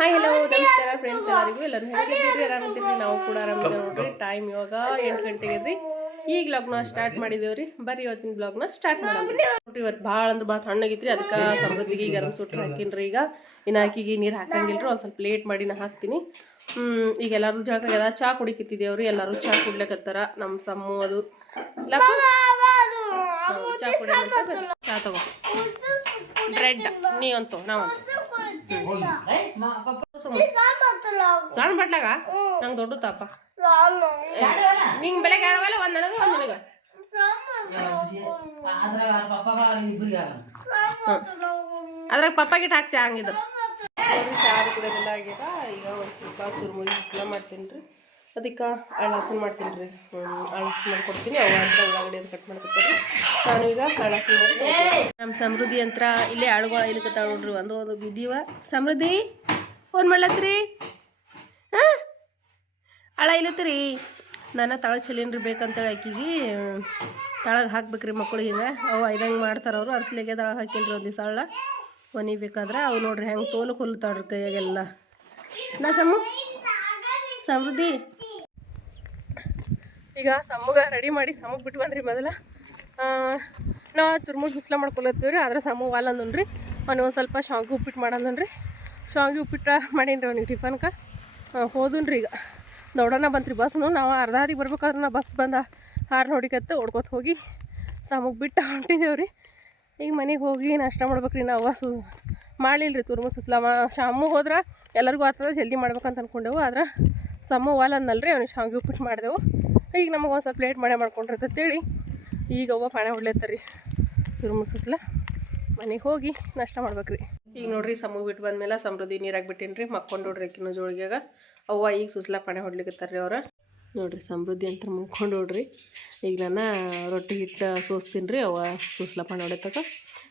Hi hello ನಮಸ್ಕಾರ friends ಎಲ್ಲರಿಗೂ. ಎಲ್ಲರೂ ಹೇಗಿದ್ದೀರಿ? ಆರಾಮಿದ್ದೀರಿ? ನಾವು ಕೂಡ ಆರಾಮಿದ್ದೀವಿ ನೋಡ್ರಿ. ಟೈಮ್ ಇವಾಗ ಎಂಟು ಗಂಟೆಗೆ ರೀ ಈಗ ಬ್ಲಾಗ್ನ ಸ್ಟಾರ್ಟ್ ಮಾಡಿದೇವ್ರಿ. ಬರೀ ಇವತ್ತಿನ ಬ್ಲಾಗ್ನ ಸ್ಟಾರ್ಟ್ ಮಾಡೋಣ. ನೋಡ್ರಿ ಇವತ್ತು ಭಾಳ ಅಂದ್ರೆ ಭಾಳ ತಣ್ಣಗಿತ್ರಿ ಅದಕ್ಕೆ ಸಮೃದ್ಧಿಗೆ ಗರಂ ಸೂಟ್ರ್ ಹಾಕಿನ್ರಿ ಈಗ. ಇನ್ನು ಹಾಕಿಗೆ ನೀರು ಹಾಕಂಗಿಲ್ರಿ. ಒಂದು ಸ್ವಲ್ಪ ಲೇಟ್ ಮಾಡಿ ನಾ ಹಾಕ್ತೀನಿ. ಈಗ ಎಲ್ಲರೂ ಜಳಕಾಗ್ಯದ? ಚಾ ಕುಡಿಕಿತ್ತಿದ್ದೇವ್ರಿ ಎಲ್ಲರೂ ಚಾ ಕುಡ್ಲಕತ್ತಾರ. ನಮ್ಮ ಸಮ್ಮು ಅದು ಚಾ ತಗೋ. ಬ್ರೆಡ್ ನೀ ಅಂತು ನಾವಂತು ಸಣ್ಣ ಬಟ್ಲಾಗ? ನಂಗೆ ದೊಡ್ಡ ತಪ್ಪ ನಿಂಗೆ ಬೆಲೆ ಕೇಳವಲ್ಲ ಒಂದು ನನಗೆ ಒಂದು ನಿನಗೆ. ಅದ್ರಾಗ ಪಪ್ಪ ಗಿಟ್ ಹಾಕಿ ಚಾ ಹಂಗಿದ್ರು ಚಾ ಕುಡಿಯೋದೆಲ್ಲ ಆಗ್ಯದ ಈಗ ಒಂದು ಸ್ವಲ್ಪ ಚುರುಮುರಿ ಮಾಡ್ತೀನಿ ರೀ ಅದಕ್ಕೆ ಅಳಸನ್ ಮಾಡ್ತೀನಿ ರೀ. ಅಳಸನ್ ಮಾಡ್ಕೊಡ್ತೀನಿ ಅವ ಅಂತ ಉಳ್ಳಾಗಡ್ಡಿ ಅದು ಕಟ್ ಮಾಡ್ಕೊಡ್ತೀನಿ. ನಾನು ಈಗ ಅಳಸನ್ ಮಾಡ್ತೀನಿ ನಮ್ಮ ಸಮೃದ್ಧಿ ಯಂತ್ರ ಇಲ್ಲೇ ಆಳುಗಳ ಇಲ್ಲಿಗೆ ನೋಡ್ರಿ, ಒಂದು ಒಂದು ಬಿದ್ದೀವ ಸಮೃದ್ಧಿ ಫೋನ್ ಮಾಡ್ಲತ್ರಿ ಹಾಂ? ಅಳ ಇಲ್ಲತ್ರಿ ನನ್ನ ತಳ ಚಲೀನ್ರಿ ಬೇಕಂತೇಳಿ ಆಕಿಗೆ. ತಳಗೆ ಹಾಕ್ಬೇಕ್ರಿ ಮಕ್ಕಳು ಹಿಂಗೆ. ಅವು ಐದಂಗೆ ಮಾಡ್ತಾರೆ ಅವರು. ಅರ್ಸ್ಲಿಗೆ ತಳಗೆ ಹಾಕಿಲ್ರಿ ಒಂದು ದಿವಸ ಹಳ್ಳ ಒನಿ ಬೇಕಾದ್ರೆ ಅವು ನೋಡ್ರಿ ಹೆಂಗೆ ತೋಲು ಕೊಲ್ತಾಳ್ರಿ ಕೈಯಾಗೆಲ್ಲ. ನಾ ಸಮೃದ್ಧಿ. ಈಗ ಸಮ್ಮಗ ರೆಡಿ ಮಾಡಿ ಸಮ್ಮಗ್ ಬಿಟ್ಟು ಬಂದ್ರಿ ಮೊದಲ. ನಾವು ಚುರ್ಮುಡ್ ಬಿಸ್ಲ ಮಾಡ್ಕೊಳತ್ತೀವಿ ರೀ ಆದ್ರೆ ವಾಲ್ ರೀ ಅವ್ನಿಗೆ ಒಂದು ಸ್ವಲ್ಪ ಶಾವ್ಗೆ ಉಪ್ಪಿಟ್ಟು ಮಾಡಂದನ್ರಿ ಶಾವ್ಗೆ ಉಪ್ಪಿಟ್ಟು ಮಾಡೀನಿ ರೀ ಅವ್ನಿಗೆ ಟಿಫನ್ಗೆ ಹೋದನ್ರಿ ಈಗ. ನೋಡೋಣ ಬಂತ್ರಿ ಬಸ್ನು ನಾವು ಅರ್ಧ ಹಾದಿಗೆ ಬರ್ಬೇಕಾದ್ರೆ ನಾ ಬಸ್ ಬಂದ ಹಾರು ನೋಡಿಕತ್ತು ಓಡ್ಕೊತ ಹೋಗಿ ಸಮಗ್ ಬಿಟ್ಟು ಹೊಂಟಿದ್ದೇವ್ರಿ ಈಗ ಮನೆಗೆ ಹೋಗಿ ನಾಷ್ಟ ಮಾಡ್ಬೇಕ್ರಿ ನಾವು. ಸು ಮಾಡಲಿಲ್ಲ ರೀ ಸುಸ್ಲ. ಮಾ ಶಾಮು ಹೋದ್ರೆ ಎಲ್ಲರಿಗೂ ಆತದ, ಜಲ್ದಿ ಮಾಡ್ಬೇಕಂತ ಅಂದ್ಕೊಂಡೆವು ಆದ್ರೆ ವಾಲ್ ರೀ ಅವ್ನಿಗೆ ಶಾವ್ಗೆ ಉಪ್ಪಿಟ್ಟು ಮಾಡಿದೆವು. ಈಗ ನಮಗೆ ಒಂದು ಸ್ವಲ್ಪ ಲೇಟ್ ಮಾಡೇ ಮಾಡ್ಕೊಂಡಿರ್ತೇಳಿ ಈಗ ಅವ್ವ ಪಾಣೆ ಹೊಡ್ಲತ್ತರಿ. ಚುರುಮು ಸುಸ್ಲ ಮನೆಗೆ ಹೋಗಿ ನಾಷ್ಟ ಮಾಡ್ಬೇಕ್ರಿ. ಈಗ ನೋಡ್ರಿ ಸಮೂಹ ಬಿಟ್ಟು ಬಂದ್ಮೇಲೆ ಸಮೃದ್ಧಿ ನೀರಾಗಿ ಬಿಟ್ಟಿನ್ರಿ ರೀ ಮಕ್ಕೊಂಡು ನೋಡ್ರಿ ಆಕಿನ ಜೋಳಿಗೆಗ ಅವ್ವ ಈಗ ಸುಸ್ಲ ಪಾಣೆ ಹೊಡ್ಲಿಕತ್ತಾರ ರೀ ಅವ್ರ. ನೋಡ್ರಿ ಸಮೃದ್ಧಿ ಅಂತ ಮುಗ್ಕೊಂಡು ನೋಡ್ರಿ. ಈಗ ನಾನು ರೊಟ್ಟಿ ಹಿಟ್ಟು ಸೋಸ್ತೀನಿ ರೀ ಅವ್ವ ಸುಸ್ಲ ಪಾಣೆ ಹೊಡೆತಕ.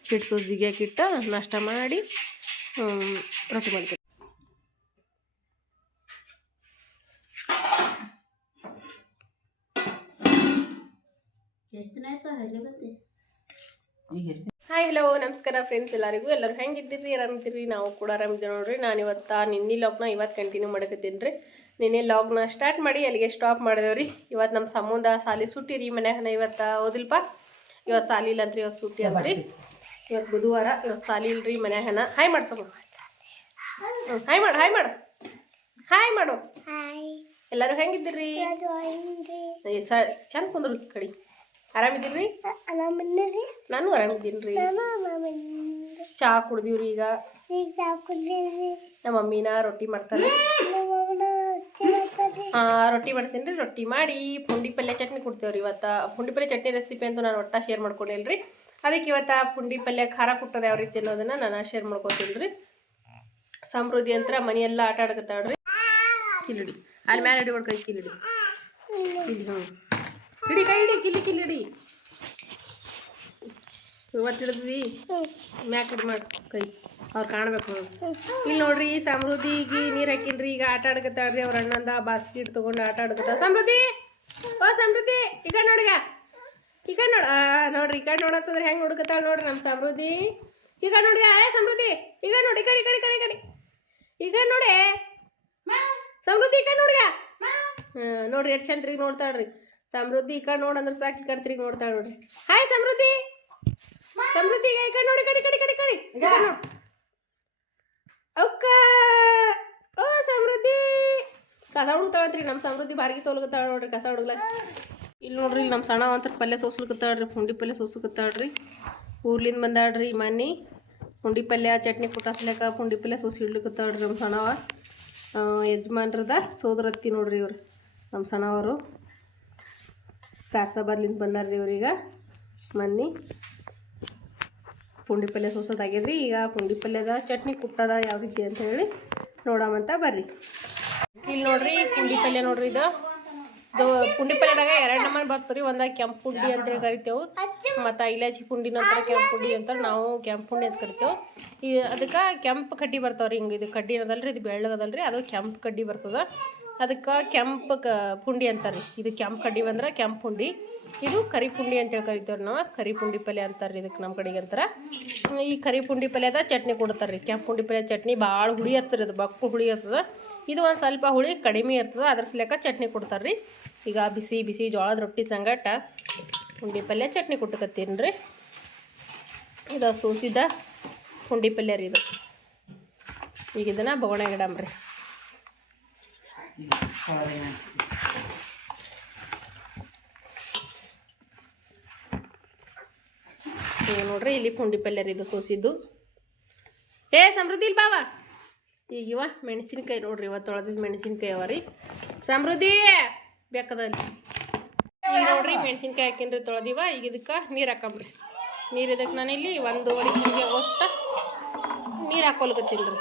ಹಿಟ್ಟು ಸೋಸ್ ಜಿಗಿಯಾಕಿಟ್ಟ ನಾಷ್ಟ ಮಾಡಿ ರೊಟ್ಟಿ ಮಾಡ್ತೀನಿ. ಎಷ್ಟು ದಿನ ಆಯ್ತು? ಅಲ್ಲಿ ಬತ್ತಿ ಈಗ ಎಷ್ಟು ಹಾಯ್ ಹಲೋ ನಮಸ್ಕಾರ ಫ್ರೆಂಡ್ಸ್ ಎಲ್ಲರಿಗೂ. ಎಲ್ಲರೂ ಹೆಂಗಿದ್ದೀರಿ? ಆರಾಮಿದ್ದೀರಿ? ನಾವು ಕೂಡ ಆರಾಮಿದ್ದೀವಿ ನೋಡ್ರಿ. ನಾನು ಇವತ್ತು ನಿನ್ನೆ ಲಾಗ್ನ ಇವತ್ತು ಕಂಟಿನ್ಯೂ ಮಾಡಕತ್ತೀನಿ ರೀ ನಿನ್ನೆ ಲಾಗ್ನ ಸ್ಟಾರ್ಟ್ ಮಾಡಿ ಅಲ್ಲಿಗೆ ಸ್ಟಾಪ್ ಮಾಡಿದೇವ್ರಿ. ಇವತ್ತು ನಮ್ಮ ಸಂಬಂಧ ಸಾಲಿ ಸುಟ್ಟಿ ರೀ ಮನ್ಯಾಗ ಇವತ್ತು ಓದಿಲ್ಪ? ಇವತ್ತು ಸಾಲಿ ಇಲ್ಲ ಅಂತ್ರಿ ಇವತ್ತು ಸುಟ್ಟಿ ಅದ್ರಿ ಇವತ್ತು ಬುಧವಾರ ಇವತ್ತು ಸಾಲಿ ಇಲ್ರಿ ಮನ್ಯಾಗನ ಹಾಯ್ ಮಾಡ್ಸಮ್ಮ ಹಾಯ್ ಮಾಡು ಹಾಯ್ ಮಾಡು. ಹಾಯ್ ಮಾಡು. ಎಲ್ಲರೂ ಹೆಂಗಿದ್ದೀರಿ? ಚಂದ ಕುಂದ್ರು ಕಡಿ. ಆರಾಮಿದ್ದೀರಿ ನಾನು ಆರಾಮಿದ್ದೀನಿ ರೀ ಚಾ ಕುಡ್ದೀವ್ರಿ ಈಗ? ನಮ್ಮ ಮಮ್ಮಿನ ರೊಟ್ಟಿ ಮಾಡ್ತಾರೆ. ಹಾ ರೊಟ್ಟಿ ಮಾಡ್ತೀನಿ ರೀ ರೊಟ್ಟಿ ಮಾಡಿ ಪುಂಡಿ ಪಲ್ಯ ಚಟ್ನಿ ಕೊಡ್ತೇವ್ರಿ ಇವತ್ತು. ಪುಂಡಿ ಪಲ್ಯ ಚಟ್ನಿ ರೆಸಿಪಿ ಅಂತೂ ನಾನು ಒಟ್ಟ ಶೇರ್ ಮಾಡ್ಕೊಂಡಿಲ್ರಿ. ಅದಕ್ಕೆ ಇವತ್ತು ಪುಂಡಿ ಪಲ್ಯ ಖಾರ ಕುಟ್ಟದ ಯಾವ ರೀತಿ ಅನ್ನೋದನ್ನ ನಾನು ಶೇರ್ ಮಾಡ್ಕೊತೀನಿ ರೀ ಸಮೃದ್ಧಿ ಅಂತ ಮನೆಯೆಲ್ಲ ಆಟ ಆಡಕತ್ತಾಳ್ರಿ. ಕಿಲಿಡಿ ಅಲ್ಲಿ ಮ್ಯಾಲೆ ಹಿಡಿ ಹೊಡ್ಕೈ ಕಿಲಿಡಿ ಕಿಲಿ ಹ್ಞೂ ಹಿಡಿ, ಕೈ ಹಿಡಿ ಕಿಲಿ ಕಿಲಿಡಿ ಇವತ್ತು ಹಿಡಿದ್ವಿ ಮ್ಯಾಕ್ ಇದು ಮಾಡಿ, ಕೈ. ಅವ್ರು ಕಾಣ್ಬೇಕು ಇಲ್ಲಿ ನೋಡ್ರಿ, ಸಮೃದ್ಧಿಗೆ ನೀರು ಹಾಕಿನ್ರಿ. ಈಗ ಆಟ ಆಡ್ಕತ್ತಾಳ್ರಿ ಅವ್ರ ಅಣ್ಣಂದ. ಬಾಸ್ಕೆಟ್ ತೊಗೊಂಡು ಆಟ ಆಡ್ಕತ್ತ ಸಮೃದ್ಧಿ! ಓ, ಸಮೃದ್ಧಿ! ಈಗ. ನೋಡಿಗ ಈಗ ನೋಡ ನೋಡ್ರಿ, ಈ ಕಡೆ ನೋಡತ್ತಂದ್ರೆ ಹೆಂಗೆ ಹುಡುಕತ್ತಾಳ ನೋಡ್ರಿ ನಮ್ಮ ಸಮೃದ್ಧಿ. ಈಗ ನೋಡ್ಗ ನೋಡಿ, ಏ, ಸಮೃದ್ಧಿ! ಈಗ ನೋಡಿ ಕಡೆ ಕಡೆ ಕಡೆ ಕಡೆ ಈಗ ನೋಡಿ ಸಮೃದ್ಧಿ ಈಗ. ನೋಡ್ಗ ನೋಡ್ರಿ, ಎಷ್ಟು ಚಂದ್ರಿಗೆ ನೋಡ್ತಾಳ್ರಿ. ಸಮೃದ್ಧಿ ಈ ಕಡೆ ನೋಡಂದ್ರೆ ಸಾಕು ಈ ಕಡೆ ತಿರುಗಿ ನೋಡ್ತಾಳೆ ನೋಡ್ರಿ. ಹಾಯ್ ಸಮೃದ್ಧಿ. ಸಮೃದ್ಧಿ ಈ ಕಡೆ ನೋಡಿ ಕಡಿ ಕಡೆ ಕಡಿ ಕಡೆ ಈ ಕಡೆ ಕಡೆ ಈ ಅವ್ಕ ಓ ಸಮೃದ್ಧಿ. ಕಸ ಹುಡುಕ್ತಾಳಂತ್ರಿ ನಮ್ಮ ಸಮೃದ್ಧಿ ಬಾರಿಗೆ ತೋಲ್ಗತ್ತಾಳ ನೋಡ್ರಿ ಕಸ ಹುಡುಗ್ಲಾಕ ಇಲ್ಲಿ ನೋಡ್ರಿ ಇಲ್ಲಿ ನಮ್ಮ ಸಣ್ಣ ಅಂತ ಪಲ್ಯ ಸೋಸ್ಲಿಕತ್ತಾಳ್ರಿ ಪುಂಡಿ ಪಲ್ಯ ಸೋಸ್ಲಿಕತ್ತಾಳ್ರಿ. ಊರ್ಲಿಂದ ಬಂದಾಳ್ರಿ ಮನೆ ಪುಂಡಿ ಪಲ್ಯ ಚಟ್ನಿ ಕುಟ್ಟಾಸ್ಲಿಕ್ಕ ಪುಂಡಿ ಪಲ್ಯ ಸೋಸಿ ಇಡ್ಲಿಕತ್ತಾಳ್ರಿ ನಮ್ಮ ಸಣ್ಣವ ಯಜಮಾನ್ರದ ಸೋದರತ್ತಿ ನೋಡ್ರಿ ಇವ್ರು ನಮ್ಮ ಸಣ್ಣವರು ಕಾರ್ಸಾಬಾದ್ಲಿಂದ ಬಂದಾರ್ರಿ ಇವ್ರೀಗ. ಮನ್ನಿ ಪುಂಡಿ ಪಲ್ಯ ಸೋಸೋದಾಗ್ಯದ್ರಿ ಈಗ ಪುಂಡಿ ಪಲ್ಯದ ಚಟ್ನಿ ಕುಟ್ಟದ ಯಾವ ರೀತಿ ಅಂತ ಹೇಳಿ ನೋಡಮಂತ ಬರ್ರಿ. ಇಲ್ಲಿ ನೋಡ್ರಿ ಪುಂಡಿ ಪಲ್ಯ ನೋಡ್ರಿ ಇದು. ಪುಂಡಿ ಪಲ್ಯದಾಗ ಎರಡು ನಮೂನಿ ಬರ್ತವ್ರಿ ಒಂದ ಕೆಂಪು ಪುಂಡಿ ಅಂತೇಳಿ ಕರಿತೇವೆ. ಮತ್ತು ಇಲಾಚಿ ಪುಂಡಿ ನಂತರ ಕೆಂಪು ಪುಂಡಿ ಅಂತ ನಾವು ಕೆಂಪು ಪುಂಡಿ ಅಂತ ಕರಿತೇವೆ. ಈ ಅದಕ್ಕೆ ಕೆಂಪು ಕಡ್ಡಿ ಬರ್ತಾವ್ರಿ ಹಿಂಗೆ, ಇದು ಕಡ್ಡಿ ಅದಲ್ರಿ ಇದು ಬೆಳ್ಳಗದಲ್ರಿ ಅದು ಕೆಂಪು ಕಡ್ಡಿ ಬರ್ತದ. ಅದಕ್ಕೆ ಕೆಂಪು ಕ ಪುಂಡಿ ಅಂತಾರೆ ಇದು ಕೆಂಪು ಕಡ್ಡಿ ಬಂದ್ರೆ ಕೆಂಪು ಪುಂಡಿ. ಇದು ಕರಿ ಪುಂಡಿ ಅಂತೇಳಿ ಕರಿತೇವ್ರಿ ನಾವು. ಕರಿ ಪುಂಡಿ ಪಲ್ಯ ಅಂತಾರೆ ಇದಕ್ಕೆ ನಮ್ಮ ಕಡೆಗೆ ಅಂತಾರೆ. ಈ ಕರಿ ಪುಂಡಿ ಪಲ್ಯದ ಚಟ್ನಿ ಕೊಡ್ತಾರೆ ರೀ ಕೆಂಪು ಪುಂಡಿ ಪಲ್ಯ ಚಟ್ನಿ ಭಾಳ ಹುಳಿ ಇರ್ತದೆ ಅದು, ಬಕ್ಕು ಹುಳಿ ಇರ್ತದೆ. ಇದು ಒಂದು ಸ್ವಲ್ಪ ಹುಳಿ ಕಡಿಮೆ ಇರ್ತದೆ, ಅದ್ರ ಸಲಕ ಚಟ್ನಿ ಕೊಡ್ತಾರೆ ರೀ ಈಗ ಬಿಸಿ ಬಿಸಿ ಜೋಳದ ರೊಟ್ಟಿ ಸಂಗಟ ಪುಂಡಿ ಪಲ್ಯ ಚಟ್ನಿ ಕೊಟ್ಟಕತ್ತೀನಿ ರೀ ಇದು ಸೋಸಿದ ಪುಂಡಿ ಪಲ್ಯ ರೀ ಇದು. ಈಗ ಇದನ್ನು ಬೋಗಣೆ ಇಡಮ್ರಿ ಈಗ ನೋಡ್ರಿ ಇಲ್ಲಿ ಪುಂಡಿ ಪಲ್ಯ ರೀ ಇದು ಸೋಸಿದ್ದು. ಏ, ಸಮೃದ್ಧಿ ಇಲ್ಲಿ ಬಾವ. ಈಗ ಇವ ಮೆಣಸಿನ್ಕಾಯಿ ನೋಡ್ರಿ ಇವತ್ತು ತೊಳೆದಿದ್ದು ಮೆಣಸಿನ್ಕಾಯಿ ಅವ ರೀ. ಸಮೃದ್ಧಿ, ಬೇಕದಲ್ಲಿ. ಈಗ ನೋಡ್ರಿ ಮೆಣಸಿನ್ಕಾಯಿ ಹಾಕಿನ್ರಿ, ತೊಳೆದಿವ. ಈಗ ಇದಕ್ಕೆ ನೀರು ಹಾಕಂಬ್ರಿ. ನೀರು ಇದಕ್ಕೆ ನಾನು ಇಲ್ಲಿ ಒಂದು ಒಡಿ ಹೋಗ್ತಾ ನೀರು ಹಾಕೊಲ್ಕತ್ತೀನಿ ರೀ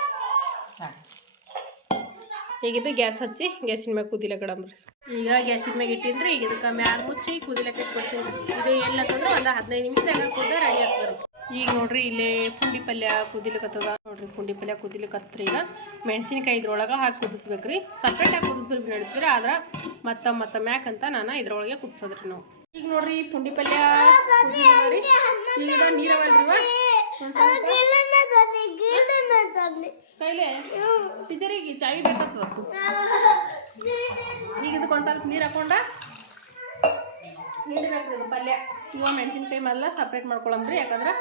ಇದು ಗ್ಯಾಸ್ ಹಚ್ಚಿ ಗ್ಯಾಸಿನ ಮ್ಯಾಗ ಕುದಿಲ ಕಡಂಬ್ರಿ ಈಗ ಗ್ಯಾಸಿನ ಮ್ಯಾಗ ಇಟ್ಟಿನ್ರಿ ಈಗ ಇದಕ್ಕೆ ಮ್ಯಾಗ ಮುಚ್ಚಿ ಕುದಿಲಕ್ಕೆ ಇಟ್ಕೊಡ್ತೀನಿ ಇದು ಎಲ್ಲ ಅಂತಂದ್ರೆ ಒಂದು ಹದಿನೈದು ನಿಮಿಷದಾಗ ಕುದ್ದ ರೆಡಿ ಆಗ್ತಾರೆ ಈಗ ನೋಡ್ರಿ ಇಲ್ಲೇ ಪುಂಡಿ ಪಲ್ಯ ಕುದಿಲಿಕತ್ತದ. ನೋಡ್ರಿ ಪುಂಡಿ ಪಲ್ಯ ಕುದಿಲಿಕತ್ರಿ ಈಗ. ಮೆಣಸಿನಕಾಯಿ ಇದ್ರೊಳಗೆ ಹಾಕಿ ಕುದಿಸ್ಬೇಕ್ರಿ. ಸಪ್ರೇಟಾಗಿ ಕುದಿಸಿದ್ರೆ ನಡೀತಾರೆ ಆದ್ರೆ ಮತ್ತ ಮತ್ತ ಮ್ಯಾಕ್ ಅಂತ ನಾನು ಇದ್ರೊಳಗೆ ಕುದಿಸೋದ್ರಿ ನಾವು. ಈಗ ನೋಡ್ರಿ ಪುಂಡಿ ಪಲ್ಯ ಈಗ ನೀರವಲ್ರಿ ಕೈಲೇ ಟೀಚರಿಗೆ ಚಾವಿ ಬೇಕಾಗ್ತದತ್ತು ಈಗ ಇದಕ್ಕೆ ಒಂದು ಸ್ವಲ್ಪ ನೀರು ಹಾಕೊಂಡ. ನೀರು ಪಲ್ಯ. ಇವಾಗ ಮೆಣಸಿನ್ಕಾಯಿ ಮೊದಲ ಸಪ್ರೇಟ್ ಮಾಡ್ಕೊಳಮ್ರಿ ಯಾಕಂದ್ರೆ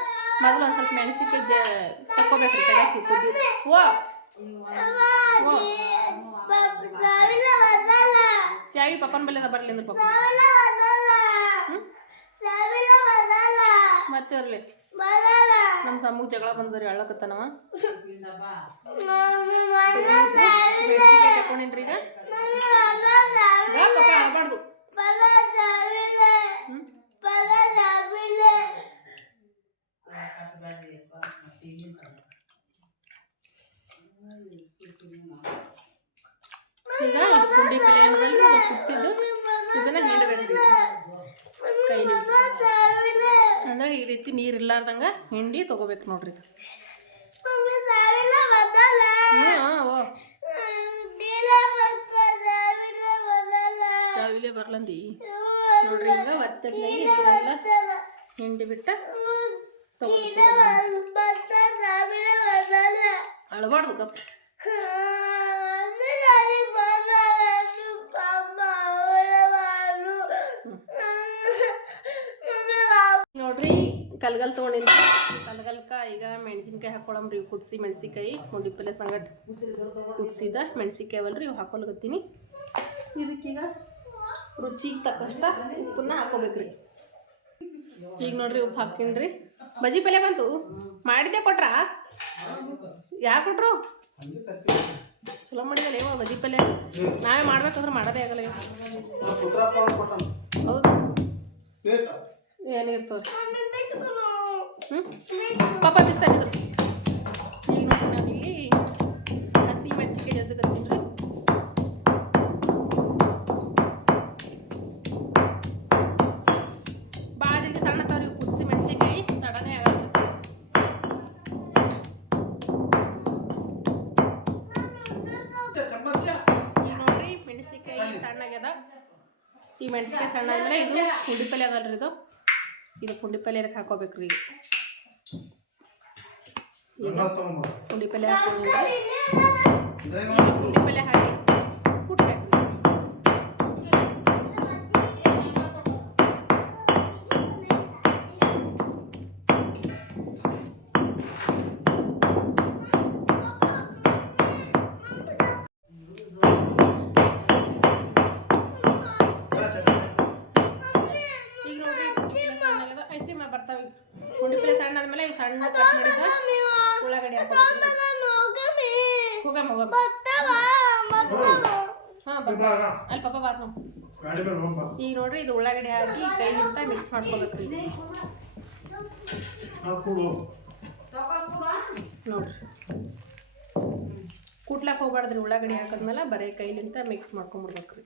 ಮೊದಲು ಒಂದು ಸ್ವಲ್ಪ ಮೆಣಸಿನ್ಕಾಯಿ ಜ ತಕ್ಕೋಬೇಕ್ರಿ ಕಡೆ ಕುದಿ ಓ ಚಾವಿ ಪಪ್ಪನ ಬಲ್ಲೆದ ಬರಲಿ ಅಂದ್ರೆ ಪಪ್ಪ ಮತ್ತೆ ಇರಲಿ ನಮ್ಮ ಸಮ್ಮಗ್ ಜಗಳ ಬಂದ್ರಿ ಅಳ್ಳಕತ್ತನವ ಮೆಣಸಿನ್ಕಾಯಿ ತಕೊಂಡೇನ್ರಿ ಈಗ? ಬಾ ಪಪ್ಪ ಆಗಬಾರ್ದು. ಹ್ಞೂ ಈಗ ಇದು ಪುಂಡಿ ಪಲ್ಯ ಏನದಲ್ರಿ ಇದು ಕುದಿಸಿದ್ದು ಇದನ್ನ ಹಿಂಡಬೇಕ್ರಿ ಕೈಲಿ ಅಂದ್ರೆ ಈ ರೀತಿ ನೀರು ಇರ್ಲಾರ್ದಂಗ ಹಿಂಡಿ ತಗೋಬೇಕು ನೋಡ್ರಿ ಇದು ಹ್ಞೂ ಓ ಚಾವಿಲೆ ಬರ್ಲಂದಿ ನೋಡ್ರಿ ಈಗ ಒತ್ತಡ್ನಾಗಿ ಇದನ್ನೆಲ್ಲ ಹಿಂಡಿ ಬಿಟ್ಟ ತಗೋಬೇಕು ಅಳಬಾರ್ದು ಕಪ್ ಕಲ್ಗಲ್ ತೊಗೊಂಡಿನಿ. ಕಲ್ಗಲ್ಕ ಈಗ ಮೆಣಸಿನ್ಕಾಯಿ ಹಾಕೊಳಮ್ರಿ ಇವು ಕುದಿಸಿ ಮೆಣಸಿನ್ಕಾಯಿ ಮುಂಡಿ ಪಲ್ಲೆ ಸಂಗಟ್ ಕುದಿಸಿದ ಮೆಣಸಿನ್ಕಾಯಿ ಅವಲ್ರಿ ಇವು ಹಾಕೊಲ್ಗತ್ತೀನಿ ಇದಕ್ಕೀಗ ರುಚಿಗೆ ತಕ್ಕಷ್ಟ ಉಪ್ಪನ್ನ ಹಾಕೋಬೇಕ್ರಿ. ಈಗ ನೋಡ್ರಿ ಉಪ್ಪು ಹಾಕಿನ್ರಿ ಬಜಿ ಪಲ್ಯ ಬಂತು? ಮಾಡಿದ್ದೆ ಕೊಟ್ರಾ? ಯಾಕೆ ಕೊಟ್ರು? ಚಲೋ ಮಾಡಿದಲ್ಲ ಇವ ಬಜಿ ಪಲ್ಯ. ನಾವೇ ಮಾಡ್ಬೇಕಂದ್ರೆ ಮಾಡೋದೇ ಆಗಲ್ಲ ಇವ. ಹೌದು ಏನಿರ್ತವ್ರಿ ಹ್ಞೂ ಪಾಪ ಬಿಸ್ತಾನಿದ್ರು ಈಗ ನೋಡಿ ನಾವಿಲ್ಲಿ ಹಸಿ ಮೆಣಸಿನ್ಕಾಯಿ ಜಜ್ಜಕತ್ತೀನಿ ರೀ ಭಾಳ ಜಲ್ದಿ ಸಣ್ಣ ತಾವ್ರಿ ಕುದಿಸಿ ಮೆಣಸಿನ್ಕಾಯಿ ತಡನೇ ಆಗತ್ತೆ. ಈಗ ನೋಡ್ರಿ ಮೆಣಸಿನ್ಕಾಯಿ ಸಣ್ಣ ಆಗ್ಯದ ಈ ಮೆಣಸಿನ್ಕಾಯಿ ಸಣ್ಣ ಆದ್ಮೇಲೆ ಇದು ಪುಂಡಿ ಪಲ್ಯ ಅದಲ್ರಿ ಇದು. ಇದು ಪುಂಡಿ ಪಲ್ಯ ಇದಕ್ಕೆ ಹಾಕೋಬೇಕ್ರಿ ರೀ ಪುಂಡಿ ಪಲ್ಯ ಹಾಕಿ ಪುಂಡಿ ಪಲ್ಯ ಹಾಕಿ ಸಣ್ಣ ಕಟ್ ಮಾಡಿದ? ಉಳ್ಳಾಗಡ್ಡಿ ಹೋಗಮ್ಮ ಹೋಗಮ್ಮ ಹಾಂ ಬರ್ತಾ ಅಲ್ಲಿ ಪಾಪ ಬಾತ್ ಗಾಡಿ ಮೇಲೆ ಹೋಗ್ಬಾ ಈಗ ನೋಡ್ರಿ ಇದು ಉಳ್ಳಾಗಡ್ಡಿ ಹಾಕಿ ಕೈಲಿಂತ ಮಿಕ್ಸ್ ಮಾಡ್ಕೋಬೇಕ್ರಿ ಹಾಕ್ಕೊಡು ನೋಡ್ರಿ. ಕುಟ್ಲಕ್ಕೆ ಹೋಗ್ಬಾರ್ದ್ರಿ ಉಳ್ಳಾಗಡ್ಡಿ ಹಾಕಿದ್ಮೇಲೆ ಬರೀ ಕೈಲಿಂತ ಮಿಕ್ಸ್ ಮಾಡ್ಕೊಂಬಿಡ್ಬೇಕ್ರಿ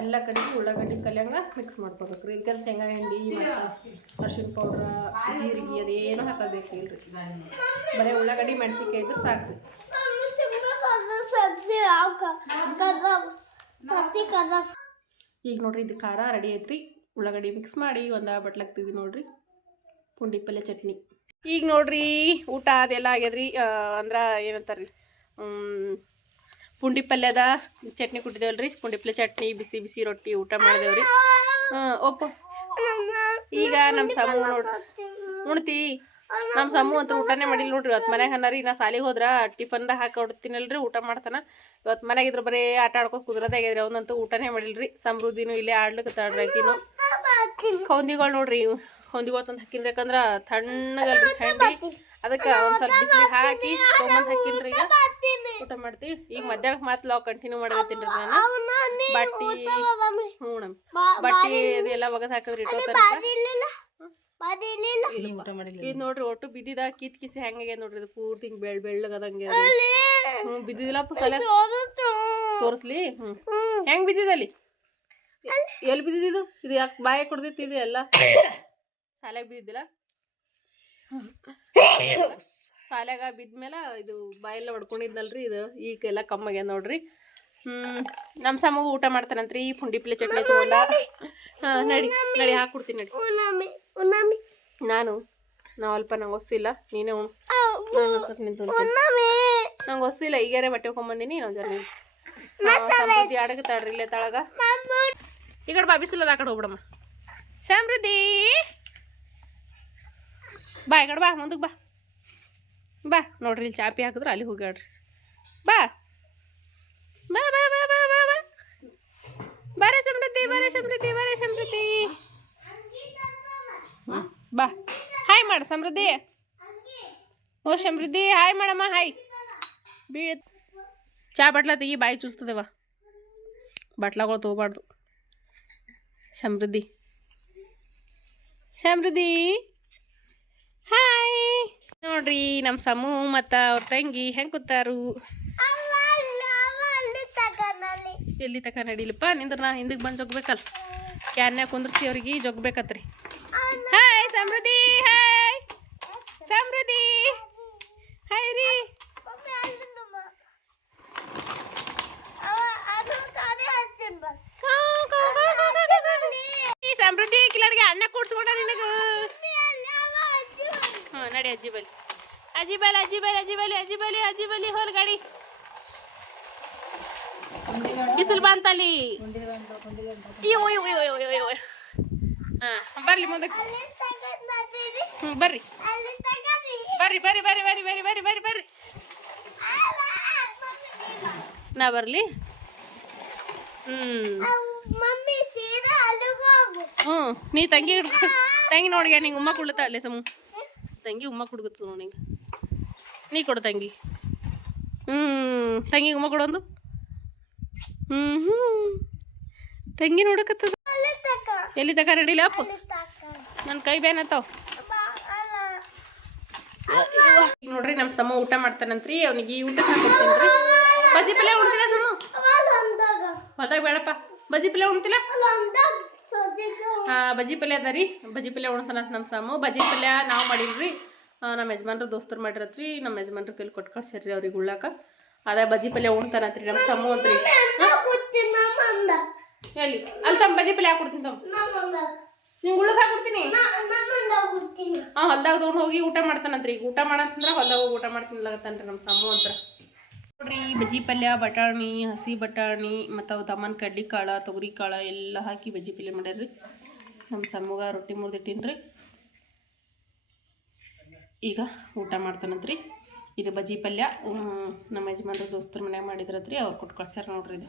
ಎಲ್ಲ ಕಡೆಗೆ ಉಳ್ಳಾಗಡ್ಡಿ, ಕಲ್ಯಂಗ ಮಿಕ್ಸ್ ಮಾಡ್ಕೋಬೇಕ್ರಿ. ಇದಕ್ಕೆ ಶೇಂಗಾ ಹಿಂಡಿ, ಮತ್ತು ಅರ್ಶಿಣ ಪೌಡ್ರ ಜೀರಿಗೆ, ಅದೇನು ಹಾಕೋಬೇಕು ಇಲ್ರಿ. ಬರೀ ಉಳ್ಳಾಗಡ್ಡಿ ಮೆಣಸಿನ್ಕಾಯಿ ಇದ್ರೆ ಸಾಕು ಈಗ ನೋಡ್ರಿ, ಇದು ಖಾರ ರೆಡಿ ಐತ್ರಿ. ಉಳ್ಳಾಗಡ್ಡಿ ಮಿಕ್ಸ್ ಮಾಡಿ ಒಂದು ಬಟ್ಲಾಗ್ತಿದ್ವಿ ನೋಡ್ರಿ. ಪುಂಡಿ ಪಲ್ಯ ಚಟ್ನಿ. ಈಗ ನೋಡ್ರಿ, ಊಟ ಅದೆಲ್ಲ ಆಗ್ಯದ್ರಿ. ಅಂದ್ರೆ ಏನಂತಾರೆ ರೀ ಪುಂಡಿ ಪಲ್ಯದ ಚಟ್ನಿ ಕುಟ್ಟಿದೇವಲ್ರಿ. ಪುಂಡಿ ಪಲ್ಯ ಚಟ್ನಿ, ಬಿಸಿ ಬಿಸಿ ರೊಟ್ಟಿ, ಊಟ ಮಾಡಿದೇವ್ರಿ. ಹಾಂ, ಒಪ್ಪ. ಈಗ ನಮ್ಮ ಸಮ ಉಣ್ತಿ ನಮ್ಮ ಸಮ್ಮು ಅಂತ ಊಟನೇ ಮಾಡಿಲ್ಲ ನೋಡ್ರಿ. ಇವತ್ತು ಮನೆಗೆ ಹನ್ನಾರಿ ನಾ ಸಾಲಿಗೆ ಹೋದ್ರ ಟಿಫನ್ದಾಗ ಹಾಕಿ ಹೊಡ್ತೀನಲ್ರಿ, ಊಟ ಮಾಡ್ತಾನ. ಇವತ್ತು ಮನೆಗೆ ಇದ್ರ ಬರೀ ಆಟ ಆಡ್ಕೊ ಕುದ್ರದಾಗ್ಯದ್ರಿ ಅವನಂತೂ ಊಟನೇ ಮಾಡಿಲ್ರಿ. ಸಮೃದ್ಧಿನೂ ಇಲ್ಲೇ ಆಡ್ಲಿಕ್ಕೆ ತಾಡ್ರಾಕಿನು. ಕೌಂದಿಗಳು ನೋಡ್ರಿ, ಹೊಂದಿಗಳು ತಂದು ಹಾಕಿನ್ರಿ ಯಾಕಂದ್ರ ತಣ್ಣಗಲ್ರಿ ಅದಕ್ಕೆ ಒಂದು ಸ್ವಲ್ಪ ಬಿಸಿಲಿಗೆ ಹಾಕಿ ತೊಗೊಂಬಂದು ಹಾಕಿನ್ರಿ ಈಗ. ಊಟ ಮಾಡ್ತೀವಿ. ಈಗ ಮಧ್ಯಾಹ್ನಕ್ಕೆ ಮಾತು ನಾವು ಕಂಟಿನ್ಯೂ ಮಾಡಕತ್ತೀನಿ ನಾನು. ಬಟ್ಟಿ ಹ್ಞೂ ನಮ್ ಬಟ್ಟಿ ಅದೆಲ್ಲ ಒಗದ್ ಹಾಕಿದ್ರಿ ಇಟ್ಟೋತಾರೆ ಇದು ನೋಡ್ರಿ ಒಟ್ಟು ಬಿದ್ದಿದ ಕಿತ್ ಕಿಸಿ ಹೆಂಗಾಗ್ಯದ ನೋಡ್ರಿ ಇದು ಪೂರ್ತಿ ಹಿಂಗ್ ಬೆಳ್ ಬೆಳ್ಳಗದಂಗೆ ಹ್ಞೂ ಬಿದ್ದಿದಿಲ್ಲಪ್ಪ ಸಲ ತೋರಿಸ್ಲಿ? ಹ್ಞೂ. ಹೆಂಗ್ ಬಿದ್ದಿದಲ್ಲಿ ಎಲ್ಲಿ ಬಿದ್ದಿದ್ದು ಇದು? ಯಾಕೆ ಬಾಯ ಕುಡ್ದಿತ್ತು ಇದು ಎಲ್ಲ? ಸಾಲ್ಯಾಗ ಬಿದ್ದಿದ್ದಿಲ್ಲ? ಸಾಲ್ಯಾಗ ಬಿದ್ಮೇಲೆ ಇದು ಬಾಯೆಲ್ಲ ಹೊಡ್ಕೊಂಡಿದ್ನಲ್ರಿ ಇದು. ಈಗ ಎಲ್ಲ ಕಮ್ಮಾಗ್ಯದ ನೋಡ್ರಿ. ಹ್ಮ್ ನಮ್ಮ ಸಮ್ಮಗೂ ಊಟ ಮಾಡ್ತಾನಂತ್ರಿ. ಈ ಪುಂಡಿ ಪಲ್ಲೆ ಚಟ್ನಿ ಹಚ್ಕೊಂಡ ಹಾ ನಡಿ ನಡಿ ಹಾಕ್ಕೊಡ್ತೀನಿ ನಡಿ. ನಾನು ನಾವು ಅಲ್ಪ ನಂಗೆ ಹೊಸಿಲ್ಲ ನೀನೇ ನಿಂತು ನಂಗೆ ಹೊಸಿಲ್ಲ ಈಗಾರೆ ಬಟ್ಟೆ ಹೊಕೊಂಬಂದಿನಿ ನಾವು ಜನ ಸಮೃದ್ಧಿ ಅಡಗ ತಾಡ್ರಿ ಇಲ್ಲೇ ತಳಗ. ಈ ಕಡೆ ಬಾ ಬಿಸಿಲದ ಆ ಕಡೆ ಹೋಗ್ಬಿಡಮ್ಮ. ಸಮೃದ್ಧಿ ಬಾ ಈ ಕಡೆ ಬಾ ಮುಂದಕ್ಕೆ ಬಾ. ಬಾ ನೋಡ್ರಿ ಇಲ್ಲಿ ಚಾಪಿ ಹಾಕಿದ್ರೆ ಅಲ್ಲಿ ಹೋಗ್ಯಾಡ್ರಿ ಬಾ ಬಾ ಬಾ ಬಾ ಬಾ ಬಾ ಬಾ ಬರ ಸಮೃದ್ಧಿ ಬರ ಸಮೃದ್ಧಿ ಬರ ಸಮೃದ್ಧಿ ಬಾ ಹಾಯ್ ಮಾಡ ಸಮೃದ್ಧಿ ಓ ಸಮೃದ್ಧಿ ಹಾಯ್ ಮಾಡಮ್ಮ ಹಾಯ್ ಬೀ ಚಾ ಬಟ್ಲ ತೆಗಿ ಬಾಯಿ ಚೂಸ್ತದವ ಬಟ್ಲಗಳು ತಗೋಬಾರ್ದು ಸಮೃದ್ಧಿ ಸಮೃದ್ಧಿ ಹಾಯ್ ನೋಡ್ರಿ ನಮ್ಮ ಸಮೂಹ ಮತ್ತ ಅವ್ರ ತಂಗಿ ಹೆಂಗ್ ಕೂತಾರು? ಎಲ್ಲಿ ತಕ ನಡಿಲಪ್ಪ? ನಿಂದ್ರ ನಾ ಹಿಂದಕ್ಕೆ ಬಂದು ಜೊಗ್ಬೇಕಲ್ಲ ಕ್ಯಾನ್ಯಾಗ ಕುಂದ್ರಿಸಿ ಅವ್ರಿಗೆ ಜೊಗ್ಬೇಕತ್ರಿ. Hi Samruddhi. Hi Samruddhi. Hi ರೀ. ಸಮೃದ್ಧಿ, ಕಿಲಾಡಿಗೆ ಅಣ್ಣ ಕೂಡ್ಸ್ಕೊಂಡ ನಡಿ ಅಜ್ಜಿ ಬಲಿ. ಅಜ್ಜಿ ಬಲಿ ಅಜ್ಜಿ ಬಲಿ ಅಜ್ಜಿ ಬಲಿ ಅಜ್ಜಿ ಬಲಿ ಅಜ್ಜಿ ಬಲಿ, ಹೋಲ್ ಗಾಡಿ. ಬಿಸಿಲು ಬಂತಲ್ಲಿ? ಅಯ್ಯೋ ಅಯ್ಯೋ ಹಾಂ, ಬರ್ಲಿ ಮುಂದಕ್ಕೆ. ಹ್ಞೂ ಬರ್ರಿ. ಬರ್ರಿ ಬರ್ರಿ ಬರ್ರಿ ಬರ್ರಿ ಬರ್ರಿ ಬರ್ರಿ ಬರ್ರಿ ಬರ್ರಿ. ನಾ ಬರಲಿ? ಹ್ಞೂ ಹ್ಞೂ ನೀ ತಂಗಿ ಹಿಡ್ಕೊ ತಂಗಿ ನೋಡಿ ನಿಂಗೆ ಉಮ್ಮ ಕುಡ್ಲತ್ತ ಅಲ್ಲಿ ಸಮು ತಂಗಿ ಉಮ್ಮ ಕುಡ್ಗತ್ತ ನೋಡಿ ನೀ ಕೊಡು ತಂಗಿ. ಹ್ಞೂ ತಂಗಿ ಉಮ್ಮ ಕೊಡೊಂದು ಹ್ಞೂ ಹ್ಞೂ ತಂಗಿ ನೋಡಕತ್ತದ. ಎಲ್ಲಿ ತಕ ರೆಡಿ ಅಪ್ಪ? ನನ್ನ ಕೈ ಬೇನತ್ತಾವ ನೋಡ್ರಿ ನಮ್ಮ ಸಮ ಊಟ ಮಾಡ್ತಾನಂತ್ರಿ ಅವನಿಗೆ ಊಟಕ್ಕೆ ಊಟ ರೀ ಬಜ್ಜಿ ಪಲ್ಯ ಉಣ್ತಿಲ್ಲ ಸಮ ಹೊಲ್ದಾಗ ಬೇಡಪ್ಪ. ಬಜ್ಜಿ ಪಲ್ಯ ಉಣ್ತಿಲ್ಲ? ಹಾಂ ಬಜ್ಜಿ ಪಲ್ಯ ಅದ ರೀ. ಬಜಿ ಪಲ್ಯ ಉಣ್ತಾನ ನಮ್ಮ ಸಾಮು. ಬಜಿ ಪಲ್ಯ ನಾವು ಮಾಡಿಲ್ರಿ. ನಮ್ಮ ಯಜಮಾನ್ರು ದೋಸ್ತರು ಮಾಡಿರತ್ರಿ. ನಮ್ಮ ಯಜಮಾನ್ರು ಕೈಲಿ ಕೊಟ್ಟು ಕಳ್ಸ್ಯಾರ್ರಿ ಅವ್ರಿಗೆ ಉಳ್ಳಾಕ. ಅದ ಬಜಿ ಪಲ್ಯ ಉಣ್ತಾನಂತ್ರಿ ನಮ್ಮ ಸಮ್ಮು ಅಂತ್ರಿ. ಎಲ್ಲಿ ಅಲ್ಲಿ ತಮ್ಮ ಬಜ್ಜಿ ಪಲ್ಯ ಹಾಕೊಡ್ತೀನಿ ತಮ್ಮ ನಿಂಗೆ ಉಳ್ಳಕ್ಕೆ ಹಾಕ್ಬಿಡ್ತೀನಿ ಹಾಂ ಹೊಲ್ದಾಗ ತೊಗೊಂಡು ಹೋಗಿ ಊಟ ಮಾಡ್ತಾನಂತ್ರಿ. ಈಗ ಊಟ ಮಾಡಂತಂದ್ರೆ ಹೊಲ್ದಾಗ ಹೋಗಿ ಊಟ ಲಗತ್ತನ್ರಿ ನಮ್ಮ ಸಾಮು ಅಂತ ನೋಡ್ರಿ, ಬಜ್ಜಿ ಪಲ್ಯ, ಬಟಾಣಿ, ಹಸಿ ಬಟಾಣಿ, ಮತ್ತು ಅವು ತಮ್ಮನ ಕಡ್ಲಿ ಕಾಳು, ತೊಗರಿ ಕಾಳು ಎಲ್ಲ ಹಾಕಿ ಬಜ್ಜಿ ಪಲ್ಯ ಮಾಡ್ಯಾರ್ರಿ. ನಮ್ಮ ಸಮ್ಮಗ ರೊಟ್ಟಿ ಮುರಿದಿಟ್ಟಿನ್ರಿ ಈಗ ಊಟ ಮಾಡ್ತಾನಂತ್ರಿ. ಇದು ಬಜ್ಜಿ ಪಲ್ಯ. ನಮ್ಮ ಯಜಮಾನ್ರು ದೋಸ್ತರ ಮನ್ಯಾಗ ಮಾಡಿದ್ರತ್ರಿ, ಅವ್ರು ಕೊಟ್ಟು ಕಳ್ಸ್ಯಾರ ನೋಡ್ರಿ ಇದು.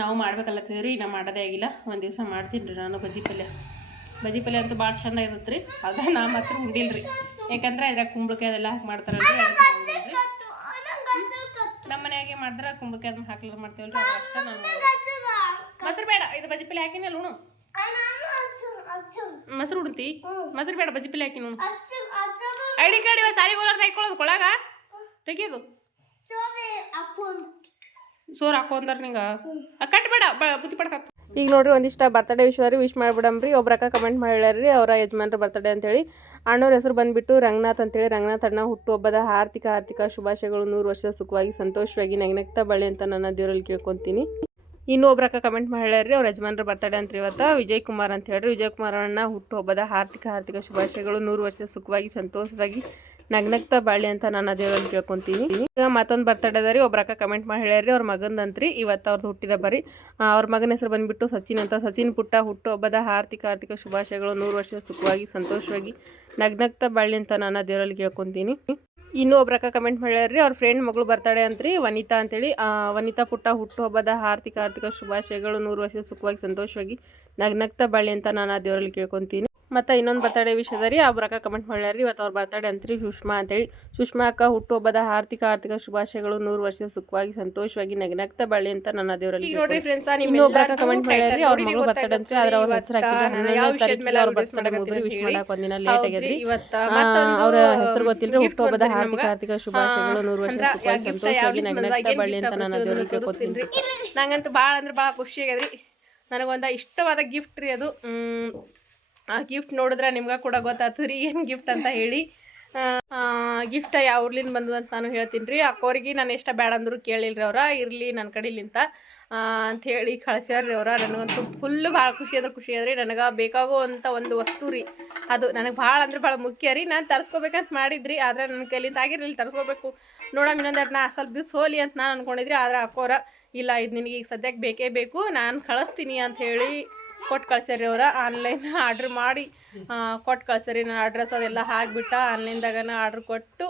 ನಾವು ಮಾಡ್ಬೇಕಲ್ಲತ್ತೀವಿ ನಾ ಮಾಡೋದೇ ಆಗಿಲ್ಲ. ಒಂದು ದಿವಸ ಮಾಡ್ತೀನಿ ರೀ ನಾನು ಬಜ್ಜಿ ಪಲ್ಯ. ಬಜ್ಜಿ ಪಲ್ಯ ಅಂತೂ ಭಾಳ ಚೆಂದ ಇರುತ್ತೆ ಅದ ನಾ ಮಾತ್ರ ಉಂಡಿಲ್ರಿ. ಯಾಕಂದ್ರೆ ಇದ್ರಾಗ ಕುಂಬಳಕಾಯಿ ಅದೆಲ್ಲ ಹಾಕಿ ಮಾಡ್ತಾರಲ್ರಿ ಅದಕ್ಕೆ ನಾವ್ ಉಂಡಿಲ್ರಿ. ನಮ್ಮ ಮನ್ಯಾಗೆ ಮಾಡಿದ್ರೆ ಕುಂಬಳಕಾಯಿ ಅದನ್ನ ಹಾಕ್ಲಾರ ಮಾಡ್ತೇವಲ್ರಿ? ಅದ್ರ ಅಷ್ಟೇ ನಾನು ಮೊಸರು ಬೇಡ ಇದು ಬಜ್ಜಿ ಪಲ್ಯ ಹಾಕಿನಲ್ಲ ಉಣು ಮೊಸರು ಉಣ್ತಿ? ಮೊಸರು ಬೇಡ ಬಜ್ಜಿ ಪಲ್ಯ ಹಾಕಿ ಉಣು ಐಡಿ ಕಾರ್ಡ್ ಇವತ್ತು ಸಾಲಿಗೆ ಹೋಲಾರ್ದ ಹಾಕೊಳ್ಳೋದು ಕೊಳಗ? ತೆಗಿಯೋದು? ಸೋರ್ ಹಾಕೊಂಡ್ರ ನಿಂಗ? ಕಟ್ಬೇಡ ಬುದ್ಧಿ ಪಡ್ಕ ಈಗ ನೋಡ್ರಿ ಒಂದಿಷ್ಟ ಬರ್ತಡೇ ರೀ ವಿಶ್ ಮಾಡ್ಬಿಡಮ್ರಿ. ಒಬ್ರಕ್ಕ ಕಮೆಂಟ್ ಮಾಡ್ಯಾರ್ರಿ ಅವರ ಯಜಮಾನ್ರ ಬರ್ತಡೇ ಅಂತೇಳಿ. ಅಣ್ಣವ್ರ ಹೆಸರು ಬಂದ್ಬಿಟ್ಟು ರಂಗನಾಥ್ ಅಂತೇಳಿ. ರಂಗನಾಥ್ ಅಣ್ಣ ಹುಟ್ಟುಹಬ್ಬದ ಆರ್ಥಿಕ ಆರ್ಥಿಕ ಶುಭಾಶಯಗಳು ನೂರು ವರ್ಷ ಸುಖವಾಗಿ, ಸಂತೋಷವಾಗಿ, ನಗ್ನಗ್ತಾ ಬಳ್ಳಿ ಅಂತ ನನ್ನ ದೇವರಲ್ಲಿ ಕೇಳ್ಕೊತೀನಿ. ಇನ್ನೂ ಒಬ್ರಕ್ಕ ಕಮೆಂಟ್ ಮಾಡ್ಯಾರ್ರಿ ಅವ್ರ ಯಜಮಾನ್ರ ಬರ್ತಡೇ ಅಂತ ಇವತ್ತು ವಿಜಯ್ ಕುಮಾರ್ ಅಂತ ಹೇಳ್ರಿ. ವಿಜಯ್ ಕುಮಾರ್ ಅಣ್ಣ ಹುಟ್ಟುಹಬ್ಬದ ಆರ್ಥಿಕ ಆರ್ಥಿಕ ಶುಭಾಶಯಗಳು ನೂರು ವರ್ಷ ಸುಖವಾಗಿ, ಸಂತೋಷವಾಗಿ ನಗ್ನಗ್ತಾ ಬಾಳಿ ಅಂತ ನಾನು ದೇವರಲ್ಲಿ ಕೇಳ್ಕೊಂತೀನಿ ಈಗ ಮತ್ತೊಂದು ಬರ್ತಡೇ ಅದ ರೀ ಒಬ್ರಕ್ಕ ಕಮೆಂಟ್ ಮಾಡಿ ಹೇಳ್ಯಾರಿ ಅವ್ರ ಮಗಂದಂತ್ರಿ ಇವತ್ತು ಅವ್ರದ್ದು ಹುಟ್ಟಿದ ಬರೀ ಅವ್ರ ಮಗನ ಹೆಸರು ಬಂದ್ಬಿಟ್ಟು ಸಚಿನ್ ಅಂತ. ಸಚಿನ್ ಪುಟ್ಟ ಹುಟ್ಟುಹಬ್ಬದ ಆರ್ಥಿಕ ಆರ್ಥಿಕ ಶುಭಾಶಯಗಳು. ನೂರು ವರ್ಷ ಸುಖವಾಗಿ, ಸಂತೋಷವಾಗಿ ನಗ್ನಗ್ತಾ ಬಾಳಿ ಅಂತ ನಾನು ದೇವರಲ್ಲಿ ಕೇಳ್ಕೊತೀನಿ. ಇನ್ನೂ ಒಬ್ರಕ್ಕ ಕಮೆಂಟ್ ಮಾಡ್ಯಾರ್ರಿ ಅವ್ರ ಫ್ರೆಂಡ್ ಮಗಳು ಬರ್ತಾಳೆ ಅಂತ್ರಿ, ವನಿತಾ ಅಂತೇಳಿ. ವನಿತಾ ಪುಟ್ಟ ಹುಟ್ಟುಹಬ್ಬದ ಆರ್ಥಿಕ ಆರ್ಥಿಕ ಶುಭಾಶಯಗಳು. ನೂರು ವರ್ಷ ಸುಖವಾಗಿ, ಸಂತೋಷವಾಗಿ ನಗ್ನಗ್ತಾ ಬಾಳಿ ಅಂತ ನಾನು ಆ ದೇವರಲ್ಲಿ ಕೇಳ್ಕೊಂತೀನಿ. ಮತ್ತು ಇನ್ನೊಂದು ಬರ್ತಡೇ ವಿಷಯದ ರೀ ಬರಕ ಕಮೆಂಟ್ ಮಾಡ್ಯಾರ್ರಿ. ಇವತ್ತು ಅವ್ರ ಬರ್ತಡೇ ಅಂತ್ರಿ ಸುಷ್ಮಾ ಅಂತೇಳಿ. ಸುಷ್ಮಾ ಅಕ್ಕ ಹುಟ್ಟುಹಬ್ಬದ ಆರ್ಥಿಕ ಆರ್ಥಿಕ ಶುಭಾಶಯಗಳು. ನೂರು ವರ್ಷ ಸುಖವಾಗಿ ಸಂತೋಷವಾಗಿ ನಗ್ನಗ್ತಾ ಬಾಳಿ ಅಂತ ನನ್ನ ದೇವರಲ್ಲಿ ನೋಡ್ರಿ ಫ್ರೆಂಡ್ಸ್ ಕಮೆಂಟ್ ಮಾಡ್ಯಾರ್ರಿ ಅವ್ರ ಮಗಳು ಬರ್ತಡೇ ಅಂತ ಆದ್ರೆ ಅವ್ರ ಹೆಸರು ಹಾಕಿದ್ರೆ ಅವ್ರ ಬರ್ತಡೇ ಮುಗಿದ್ರಿ ವಿಶ್ ಮಾಡಕ್ಕೆ ಒಂದಿನ ಲೇಟ್ ಆಗ್ಯದ್ರಿ ಅವ್ರ ಹೆಸರು ಗೊತ್ತಿಲ್ರಿ ಹುಟ್ಟುಹಬ್ಬದ ಆರ್ಥಿಕ ಆರ್ಥಿಕ ಶುಭಾಶಯಗಳು ನೂರು ವರ್ಷ ಸುಖವಾಗಿ ಸಂತೋಷವಾಗಿ ನಗ್ನಗ್ತಾ ಬಾಳಿ ಅಂತ ನನ್ನ ದೇವರಲ್ಲಿ ಕೇಳ್ಕೊತೀನಿ. ನಂಗಂತೂ ಭಾಳ ಅಂದ್ರೆ ಭಾಳ ಖುಷಿ ಆಗ್ಯದ್ರಿ. ನನಗೊಂದು ಇಷ್ಟವಾದ ಗಿಫ್ಟ್ ರೀ ಅದು. ಆ ಗಿಫ್ಟ್ ನೋಡಿದ್ರೆ ನಿಮ್ಗೆ ಕೂಡ ಗೊತ್ತಾಗ್ತದೆ ರೀ ಏನು ಗಿಫ್ಟ್ ಅಂತ ಹೇಳಿ. ಗಿಫ್ಟ್ ಯಾವ ಊರ್ಲಿಂದ ಬಂದದಂತ ನಾನು ಹೇಳ್ತೀನಿ ರೀ ಅಕ್ಕೋರಿಗೆ ನಾನು ಎಷ್ಟು ಬೇಡ ಅಂದರೂ ಕೇಳಿಲ್ರಿ ಅವ್ರ, ಇರಲಿ ನನ್ನ ಕಡೆಲಿಂತ ಅಂತ ಹೇಳಿ ಕಳ್ಸ್ಯಾರ್ರಿ ಅವ್ರ, ನನಗಂತೂ ಫುಲ್ ಭಾಳ ಖುಷಿ ಅದ್ರ ಖುಷಿ ಅದ್ರಿ ನನಗೆ ಬೇಕಾಗುವಂಥ ಒಂದು ವಸ್ತು ರೀ. ಅದು ನನಗೆ ಭಾಳ ಅಂದ್ರೆ ಭಾಳ ಮುಖ್ಯ ರೀ. ನಾನು ತರಿಸ್ಕೋಬೇಕಂತ ಮಾಡಿದ್ರಿ, ಆದ್ರೆ ನನ್ನ ಕೈಲಿಂದ ಆಗಿರಲಿಲ್ಲ, ತರಿಸ್ಕೋಬೇಕು. ನೋಡಮ್ ಇನ್ನೊಂದೆರಡು ನಾ ಸ್ವಲ್ಪ ದಿವ್ಸ ಹೋಲಿ ಅಂತ ನಾನು ಅಂದ್ಕೊಂಡಿದ್ರಿ ಆದ್ರೆ ಅಕ್ಕೋರ, ಇಲ್ಲ ಇದು ನಿನಗೆ ಈಗ ಸದ್ಯಕ್ಕೆ ಬೇಕೇ ಬೇಕು, ನಾನು ಕಳಿಸ್ತೀನಿ ಅಂತ ಹೇಳಿ ಕೊಟ್ಟು ಕಳ್ಸ್ಯಾರಿ ಅವ್ರ. ಆನ್ಲೈನ್ ಆರ್ಡ್ರ್ ಮಾಡಿ ಕೊಟ್ಟು ಕಳ್ಸ್ಯಾರಿ ನಾನು ಅಡ್ರೆಸ್ ಅದೆಲ್ಲ ಹಾಕ್ಬಿಟ್ಟ ಆನ್ಲೈನ್ದಾಗನ ಆರ್ಡ್ರ್ ಕೊಟ್ಟು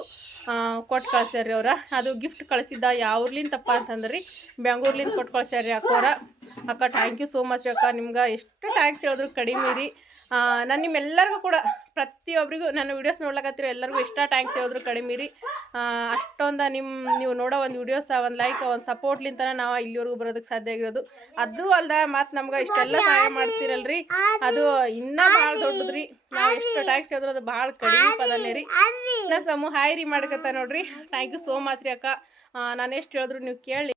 ಕೊಟ್ಟು ಕಳ್ಸ್ಯಾರಿ ಅವ್ರ. ಅದು ಗಿಫ್ಟ್ ಕಳಿಸಿದ್ದ ಯಾವ್ರಲಿಂದ ಊರ್ಲಿಂದಪ್ಪ ಅಂತಂದ್ರೆ ಬೆಂಗಳೂರ್ಲಿಂದ ಕೊಟ್ಟು ಕಳ್ಸ್ಯಾರಿ ಅಕ್ಕೋರ. ಅಕ್ಕ ಥ್ಯಾಂಕ್ ಯು ಸೋ ಮಚ್ ಅಕ್ಕ. ನಿಮ್ಗೆ ಎಷ್ಟು ಥ್ಯಾಂಕ್ಸ್ ಹೇಳಿದ್ರು ಕಡಿಮೆ ರೀ. ನಾನು ನಿಮ್ಮೆಲ್ಲರಿಗೂ ಕೂಡ ಪ್ರತಿಯೊಬ್ಬರಿಗೂ ನನ್ನ ವಿಡಿಯೋಸ್ ನೋಡ್ಲಾಕತ್ತಿರೋ, ಎಲ್ಲರಿಗೂ ಇಷ್ಟ ಟ್ಯಾಂಕ್ಸ್ ಹೇಳಿದ್ರು ಕಡಿಮೆ ರೀ ಅಷ್ಟೊಂದು ನಿಮ್ಮ ನೀವು ನೋಡೋ ಒಂದು ವಿಡಿಯೋಸ್ ಒಂದು ಲೈಕ್ ಒಂದು ಸಪೋರ್ಟ್ಲಿಂತನ ನಾವು ಇಲ್ಲಿವರೆಗೂ ಬರೋದಕ್ಕೆ ಸಾಧ್ಯ ಆಗಿರೋದು. ಅದು ಅಲ್ದ ಮತ್ತು ನಮ್ಗೆ ಇಷ್ಟೆಲ್ಲ ಸಹಾಯ ಮಾಡ್ತೀರಲ್ರಿ. ಅದು ಇನ್ನೂ ಭಾಳ ರೀ ನಾವು ಎಷ್ಟು ಟ್ಯಾಂಕ್ಸ್ ಹೇಳಿದ್ರು ಅದು ಭಾಳ ಕಡಿಮೆ ಪದನೇ ರೀ. ನಾ ಸಮೂಹ ಹಾಯ್ ರೀ ಮಾಡ್ಕತ್ತ ನೋಡ್ರಿ. ಥ್ಯಾಂಕ್ ಯು ಸೋ ಮಚ್ ರೀ ಅಕ್ಕ. ನಾನು ಎಷ್ಟು ಹೇಳಿದ್ರು ನೀವು ಕೇಳಿ.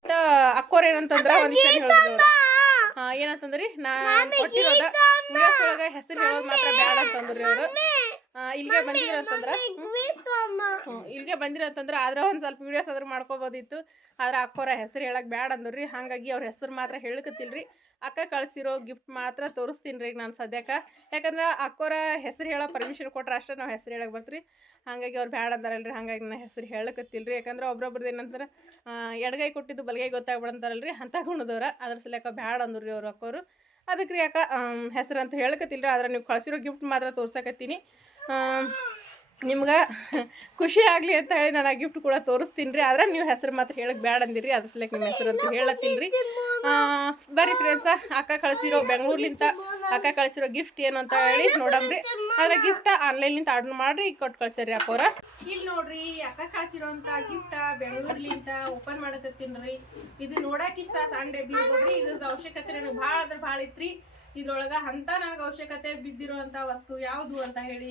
ಅಕ್ಕೋರ್ ಏನಂತಂದ್ರೆ ಒಂದು ಹೇಳಿದ್ರು ಏನಂತಂದ್ರಿ? ನಾನು ಕೊಟ್ಟಿರೋದ ವಿಡಿಯೋಸ್ ಒಳಗೆ ಹೆಸರು ಹೇಳೋದು ಮಾತ್ರ ಬೇಡ ಅಂತಂದ್ರಿ ಅವರು ಇಲ್ಲಿಗೆ ಬಂದಿರ ಅಂತಂದ್ರ ಇಲ್ಲಿಗೆ ಬಂದಿರ ಅಂತಂದ್ರ ಆದ್ರೆ ಒಂದು ಸ್ವಲ್ಪ ವಿಡಿಯೋಸ್ ಆದ್ರೂ ಮಾಡ್ಕೋಬೋದಿತ್ತು. ಆದ್ರೆ ಅಕ್ಕೋರ ಹೆಸರು ಹೇಳಕ್ ಬ್ಯಾಡ ಅಂದ್ರಿ. ಹಾಗಾಗಿ ಅವ್ರ ಹೆಸರು ಮಾತ್ರ ಹೇಳಕತ್ತಿಲ್ರಿ. ಅಕ್ಕ ಕಳ್ಸಿರೋ ಗಿಫ್ಟ್ ಮಾತ್ರ ತೋರಿಸ್ತೀನಿ ರೀ ನಾನು ಸದ್ಯಕ್ಕೆ. ಯಾಕಂದ್ರೆ ಅಕ್ಕೋರ ಹೆಸರು ಹೇಳೋ ಪರ್ಮಿಷನ್ ಕೊಟ್ರೆ ಅಷ್ಟೇ ನಾವು ಹೆಸರು ಹೇಳಕ್ಕೆ ಬರ್ತೀರಿ. ಹಾಗಾಗಿ ಅವ್ರು ಬ್ಯಾಡ ಅಂತಾರಲ್ರಿ ಹಾಗಾಗಿ ನಾನು ಹೆಸರು ಹೇಳಕತ್ತಿಲ್ರಿ. ಯಾಕಂದ್ರೆ ಒಬ್ರೊಬ್ರದ್ದು ಏನಂತಾರೆ ಎಡಗೈ ಕೊಟ್ಟಿದ್ದು ಬಲಗೈ ಗೊತ್ತಾಗ್ಬಿಡಂತಾರಲ್ರಿ ಅಂತ ಗುಣದವ್ರ. ಅದ್ರ ಸಲಕ ಬ್ಯಾಡ ರೀ ಅವ್ರು ಅಕ್ಕೋರು. ಅದಕ್ಕೆ ರೀ ಅಕ್ಕ ಹೆಸರು ಅಂತ ರೀ ಆದ್ರೆ ನೀವು ಕಳ್ಸಿರೋ ಗಿಫ್ಟ್ ಮಾತ್ರ ತೋರ್ಸಕತ್ತೀನಿ. ನಿಮ್ಗೆ ಖುಷಿ ಆಗಲಿ ಅಂತ ಹೇಳಿ ನಾನು ಗಿಫ್ಟ್ ಕೂಡ ತೋರಿಸ್ತೀನಿ ರೀ ಆದ್ರೆ ನೀವು ಹೆಸರು ಮಾತ್ರ ಹೇಳಕ್ಕೆ ಬೇಡ ಅಂದಿರಿ. ಅದ್ರ ಸಲಕ್ಕೆ ನಿಮ್ಮ ಹೆಸರು ಅಂತ ಹೇಳತ್ತಿಲ್ರಿ ಬರ್ರಿ ಫ್ರೆಂಡ್ಸ ಅಕ್ಕ ಕಳಿಸಿರೋ ಬೆಂಗಳೂರ್ಲಿಂತ ಅಕ್ಕ ಕಳಿಸಿರೋ ಗಿಫ್ಟ್ ಏನು ಅಂತ ಹೇಳಿ ನೋಡಮ್ರಿ. ಆದ್ರೆ ಗಿಫ್ಟ್ ಆನ್ಲೈನ್ಲಿಂದ ಆರ್ಡರ್ ಮಾಡ್ರಿ ಕೊಟ್ಟು ಕಳ್ಸ್ಯಾರಿ ಅಕ್ಕೋರ. ಇಲ್ಲಿ ನೋಡ್ರಿ, ಅಕ್ಕ ಕಳಿಸಿರೋಂಥ ಗಿಫ್ಟ ಬೆಂಗಳೂರ್ಲಿಂದ ಓಪನ್ ಮಾಡಕತ್ತೀನಿ ಇದು ನೋಡಕ್ಕೆ ಇಷ್ಟ ಸಣ್ಣ ಡಬ್ಬಿ ಇರ್ಬೋದ್ರಿ ಇದ್ರದ್ದು ಅವಶ್ಯಕತೆ ನನಗೆ ಭಾಳ ಅಂದ್ರೆ ಭಾಳ ಇತ್ರಿ ಇದ್ರೊಳಗ ಅಂತ ನನಗೆ ಅವಶ್ಯಕತೆ ಬಿದ್ದಿರೋ ವಸ್ತು ಯಾವುದು ಅಂತ ಹೇಳಿ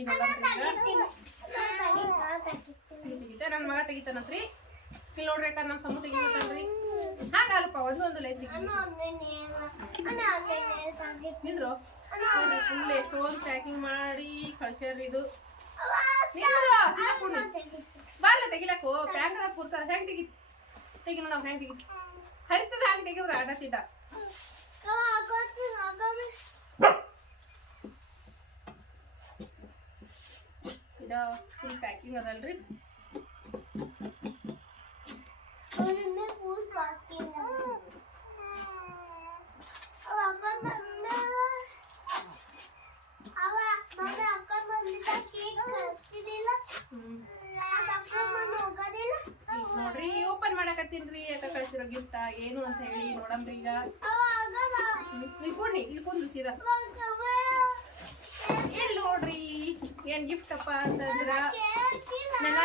ತೆಗಿತೆ ನನ್ನ ಮಗ ತೆಗಿತಾನತ್ರಿ ಇಲ್ಲಿ ನೋಡ್ರಿ ಅಕ್ಕ ನಮ್ಮ ಸಮೂಹ ತೆಗಿತಾನ್ರಿ ಹಾಗಲ್ಪ ಒಂದು ಒಂದು ಲೈನ್ ನಿಂದ್ರು? ಫುಲ್ ಎಷ್ಟೊಂದು ಪ್ಯಾಕಿಂಗ್ ಮಾಡಿ ಕಳ್ಸ್ಯಾರ್ರಿ ಇದು. ಬಾರ್ಲ, ತೆಗಿಲಕ್ಕು? ಪ್ಯಾಕ್ ಅದ ಪೂರ್ತ ಹೆಂಗ್ ತೆಗಿ ತೆಗಿ ನೋಡ ಹೆಂಗ್ ತೆಗಿ ಹರಿತದ ಹಂಗ್ ತೆಗಿದ್ರ ಆಡತ್ತಿದ್ದ ಇದ ಫುಲ್ ಪ್ಯಾಕಿಂಗ್ ಅದಲ್ರಿ? ನೋಡ್ರಿ ಓಪನ್ ಮಾಡಕತ್ತೀನ್ರಿ ಅಕ್ಕ ಕಳ್ಸಿರೋ ಗಿಫ್ಟ್ ಏನು ಅಂತ ಹೇಳಿ ನೋಡಮ್ರಿ ಈಗ. ಇಲ್ಲಿ ಕೊಡ್ನಿ ಇಲ್ಲಿ ಕುಂದ್ರು ಸೀದಾ. ಇಲ್ಲಿ ನೋಡ್ರಿ ಏನ್ ಗಿಫ್ಟ್ ಅಪ್ಪ ಅಂತಂದ್ರ ನನ್ನ.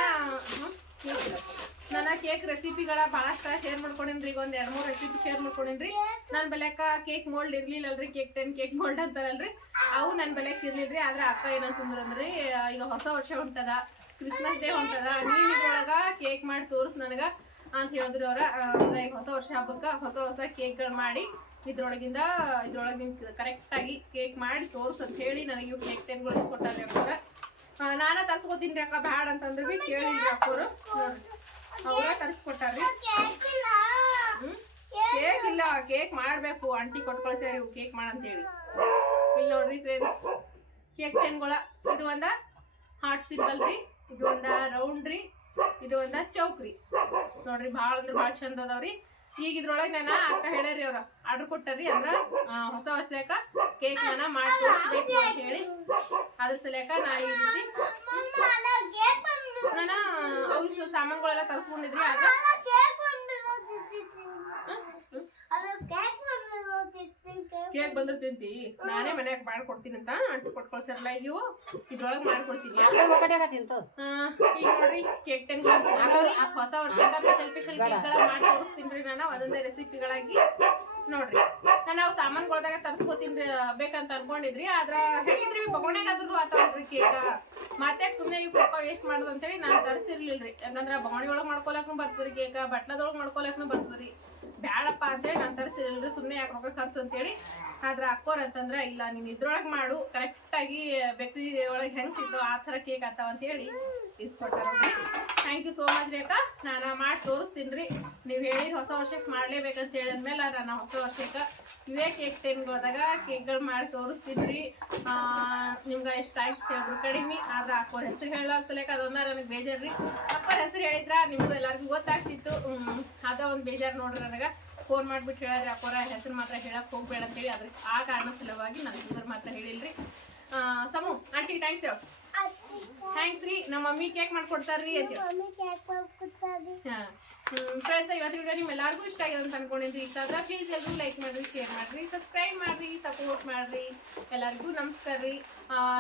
ನನ್ನ ಕೇಕ್. ರೆಸಿಪಿಗಳ ಭಾಳಷ್ಟ ಶೇರ್ ಮಾಡ್ಕೊಂಡಿನ್ರಿ. ಈಗ ಒಂದ್ ಎರಡ್ ಮೂರು ರೆಸಿಪಿ ಶೇರ್ ಮಾಡ್ಕೊಂಡಿನ್ರಿ. ನನ್ ಬೆಲೆಕ ಕೇಕ್ ಮೋಲ್ಡ್ ಇರ್ಲಿಲ್ಲಲ್ರಿ, ಕೇಕ್ ಟೆನ್ ಕೇಕ್ ಮೋಲ್ಡ್ ಅಂತಾರಲ್ರಿ. ಅವು ನನ್ ಬೆಲೆಕ್ ಇರ್ಲಿಲ್ರಿ, ಆದ್ರೆ ಅಕ್ಕ ಏನಂತಂದ್ರಂದ್ರಿ ಈಗ ಹೊಸ ವರ್ಷ ಹೊಂಟದ ಕ್ರಿಸ್ಮಸ್ ಡೇ ಹೊಂಟದ, ನೀನ್ ಕೇಕ್ ಮಾಡಿ ತೋರಿಸ್ ನನಗ ಅಂತ ಹೇಳಿದ್ರು ಅವ್ರ. ಈಗ ಹೊಸ ವರ್ಷ ಹಬ್ಬಕ್ಕ ಹೊಸ ಹೊಸ ಕೇಕ್ಗಳು ಮಾಡಿ ಇದ್ರೊಳಗಿಂದ ಇದ್ರೊಳಗಿಂದ ಕರೆಕ್ಟ್ ಆಗಿ ಕೇಕ್ ಮಾಡಿ ತೋರ್ಸ್ ಅಂತ ಹೇಳಿ ನನಗೆ ಇವು ಕೇಕ್ ಟೆನ್ಗಳು ಕೊಟ್ಟಾರೆ ಅಕ್ಕೋರ ನಾನ ತರ್ಸ್ಕೊತೀನಿ ಅಕ್ಕ, ಬ್ಯಾಡ ಅಂತಂದ್ರೆ ಬಿ ಕೇಳಿದ್ರಿ ಅಕ್ಕರು ಅವ್ರ ತರಿಸ್ಕೊಟ್ಟಾರ್ರಿ. ಕೇಕ್ ಇಲ್ಲ, ಕೇಕ್ ಮಾಡಬೇಕು. ಆಂಟಿ ಕೊಟ್ಟು ಕೇಕ್ ಇವು ಕೇಕ್ ಮಾಡಂತೇಳಿ ಇಲ್ಲಿ ನೋಡ್ರಿ ಫ್ರೆಂಡ್ಸ್ ಕೇಕ್ ಪೆನ್ಗಳ. ಇದು ಒಂದ ಹಾರ್ಟ್ ಸಿಂಬಲ್ ರೀ. ಇದು ಒಂದ ರೌಂಡ್ ರೀ. ಇದು ಒಂದ ಚೌಕ್ರಿ ನೋಡ್ರಿ ಭಾಳ ಅಂದ್ರೆ ಭಾಳ ಚಂದ ಅದಾವ್ರಿ ಈಗ ಇದ್ರೊಳಗೆ ನಾನು ಅಕ್ಕ ಹೇಳ್ಯಾರಿ ಅವ್ರ ಆರ್ಡರ್ ಕೊಟ್ಟರಿ ಅಂದ್ರ ಹೊಸ ಹೊಸ ಹೊಸಕ ಕೇಕ್ ನಾನು ಮಾಡಿ ತೋರಿಸ್ಬೇಕು ಅಂತ ಹೇಳಿ. ಅದ್ರ ಸಲಕ ನಾ ಈ ರೀತಿ ನಾನು ಅವು ಸಾಮಾನುಗಳೆಲ್ಲ ತರಿಸ್ಕೊಂಡಿದ್ರಿ ಆದ್ರೆ ಕೇಕ್ ಬಂದ ತಿಂತಿ ನಾನೇ ಮನ್ಯಾಗ ಮಾಡ್ಕೊಡ್ತೀನಿ ಅಂತ ಅಂಟು ಕೊಟ್ಕೊಳ್ಸಲ್ಲ ಇವು ಇದ್ರೊಳಗೆ ಮಾಡ್ಕೊಡ್ತೀನಿ. ಈಗ ನೋಡ್ರಿ ಕೇಕ್ ಟೆನ್ ಹೊಸ ವರ್ಷದ ಸ್ಪೆಷಲ್ ಸ್ಪೆಷಲ್ ಕೇಕ್ಗಳ ಮಾಡಿ ತೋರಿಸ್ತೀನಿ ನಾನು ಒಂದೊಂದೇ ರೆಸಿಪಿಗಳಾಗಿ ನೋಡ್ರಿ ನಾನು ಅವು ಸಾಮಾನುಗಳ್ದಾಗ ತರ್ಸ್ಕೊತೀನಿ ಬೇಕಂತ ಅನ್ಕೊಂಡಿದ್ರಿ ಆದ್ರ ಹೇಗಿದ್ರಿ ಬಗೋಣ್ಯಾಗಾದ್ರೂ ಆತಾವ್ರಿ ಕೇಕ ಮತ್ತೆ ಸುಮ್ನೆ ನೀವು ಪಾಪ ವೇಸ್ಟ್ ಮಾಡೋದು ಅಂತೇಳಿ ನಾನು ತರಿಸಿರ್ಲಿಲ್ರಿ. ಯಾಕಂದ್ರೆ ಬಗೋಣಿ ಒಳಗೆ ಮಾಡ್ಕೊಳಕ್ನು ಬರ್ತದ್ರಿ ಕೇಕ ಬಟ್ಲದೊಳಗೆ ಮಾಡ್ಕೊಳಕ್ನು ಬರ್ತದ್ರಿ. ಬ್ಯಾಡಪ್ಪ ಅಂತೇಳಿ ನಾನು ತರಿಸಿದ್ರೆ ಸುಮ್ಮನೆ ಯಾಕೆ ರೊಕ್ಕ ಖರ್ಚು ಅಂತೇಳಿ. ಆದ್ರೆ ಅಕ್ಕೋರ್ ಅಂತಂದ್ರೆ, ಇಲ್ಲ, ನೀನು ಇದ್ರೊಳಗೆ ಮಾಡು. ಕರೆಕ್ಟಾಗಿ ಬೇಕ್ರಿ ಒಳಗೆ ಹೆಂಗೆ ಸಿಗ್ತಾವ ಆ ಥರ ಕೇಕ್ ಆತಾವ ಅಂತೇಳಿ. ಇಸ್ಕೊಟ್ಟಾರ ಥ್ಯಾಂಕ್ ಯು ಸೋ ಮಚ್ ರೀ ಅಕ್ಕ ನಾನು ಮಾಡಿ ತೋರಿಸ್ತೀನಿ ರೀ. ನೀವು ಹೇಳಿ ಹೊಸ ವರ್ಷಕ್ಕೆ ಮಾಡಲೇಬೇಕಂತ ಹೇಳಿದ್ಮೇಲೆ ನಾನು ಹೊಸ ವರ್ಷಕ್ಕೆ ಇವೇ ಕೇಕ್ ಟೈಮ್ಗಳದಾಗ ಕೇಕ್ಗಳು ಮಾಡಿ ತೋರಿಸ್ತೀನಿ ರೀ. ನಿಮ್ಗೆ ಎಷ್ಟು ಥ್ಯಾಂಕ್ಸ್ ಹೇಳಿದ್ರು ಕಡಿಮೆ, ಆದ್ರೆ ಅಕ್ಕೋರ ಹೆಸರು ಹೇಳೋಸಲೇಕ ಅದೊಂದ ನನಗೆ ಬೇಜಾರು ರೀ. ಅಕ್ಕೋರ ಹೆಸರು ಹೇಳಿದ್ರ ನಿಮ್ಗೂ ಎಲ್ಲರಿಗೂ ಗೊತ್ತಾಗ್ತಿತ್ತು. ಅದ ಒಂದು ಬೇಜಾರು ನೋಡ್ರಿ ನನಗೆ. ಫೋನ್ ಮಾಡಿಬಿಟ್ಟು ಹೇಳಿದ್ರೆ ಅಕ್ಕೋರ ಹೆಸರು ಮಾತ್ರ ಹೇಳಕ್ಕೆ ಹೋಗ್ಬೇಡ ಅಂತೇಳಿ ಅದ್ರ ಆ ಕಾರಣ ಸಲುವಾಗಿ ನನ್ನ ಹೆಸರು ಮಾತ್ರ ಹೇಳಿಲ್ರಿ. ಸಮು ಆಂಟಿ ಥ್ಯಾಂಕ್ಸ್ ಹೇಳು ಥ್ಯಾಂಕ್ಸ್ ರೀ. ನಮ್ಮ ಮಮ್ಮಿ ಕೇಕ್ ಮಾಡ್ಕೊಡ್ತಾರ್ರಿ ಅಂತ. ಫ್ರೆಂಡ್ಸ್ ಇವತ್ತು ವಿಡಿಯೋ ನಿಮ್ ಎಲ್ಲರಿಗೂ ಇಷ್ಟ ಆಗಿದೆ ಅಂತ ಅನ್ಕೊಂಡಿದ್ರಿ ಇಷ್ಟ ಆದ್ರೆ ಪ್ಲೀಸ್ ಎಲ್ಲರೂ ಲೈಕ್ ಮಾಡ್ರಿ ಶೇರ್ ಮಾಡ್ರಿ ಸಬ್ಸ್ಕ್ರೈಬ್ ಮಾಡ್ರಿ ಸಪೋರ್ಟ್ ಮಾಡ್ರಿ. ಎಲ್ಲರಿಗೂ ನಮಸ್ಕಾರ ರೀ.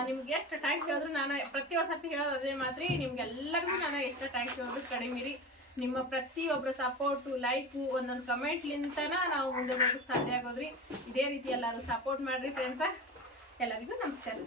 ನಿಮ್ಗೆ ಎಷ್ಟು ಥ್ಯಾಂಕ್ಸ್ ಹೇಳಿದ್ರು ನಾನು ಪ್ರತಿ ಸರ್ತಿ ಹೇಳೋದು ಅದೇ ಮಾತ್ರಿ ನಿಮ್ಗೆಲ್ಲರಿಗೂ ನಾನು ಎಷ್ಟು ಥ್ಯಾಂಕ್ಸ್ ಹೇಳಿದ್ರು ಕಡಿಮೆ ರೀ. ನಿಮ್ಮ ಪ್ರತಿಯೊಬ್ಬರ ಸಪೋರ್ಟು ಲೈಕು ಒಂದೊಂದು ಕಮೆಂಟ್ಲಿಂತನ ನಾವು ಮುಂದೆ ಬರೋಕ್ಕೆ ಸಾಧ್ಯ ಆಗೋದ್ರಿ ಇದೇ ರೀತಿ ಎಲ್ಲರೂ ಸಪೋರ್ಟ್ ಮಾಡಿರಿ ಫ್ರೆಂಡ್ಸ ಎಲ್ಲರಿಗೂ ನಮಸ್ಕಾರ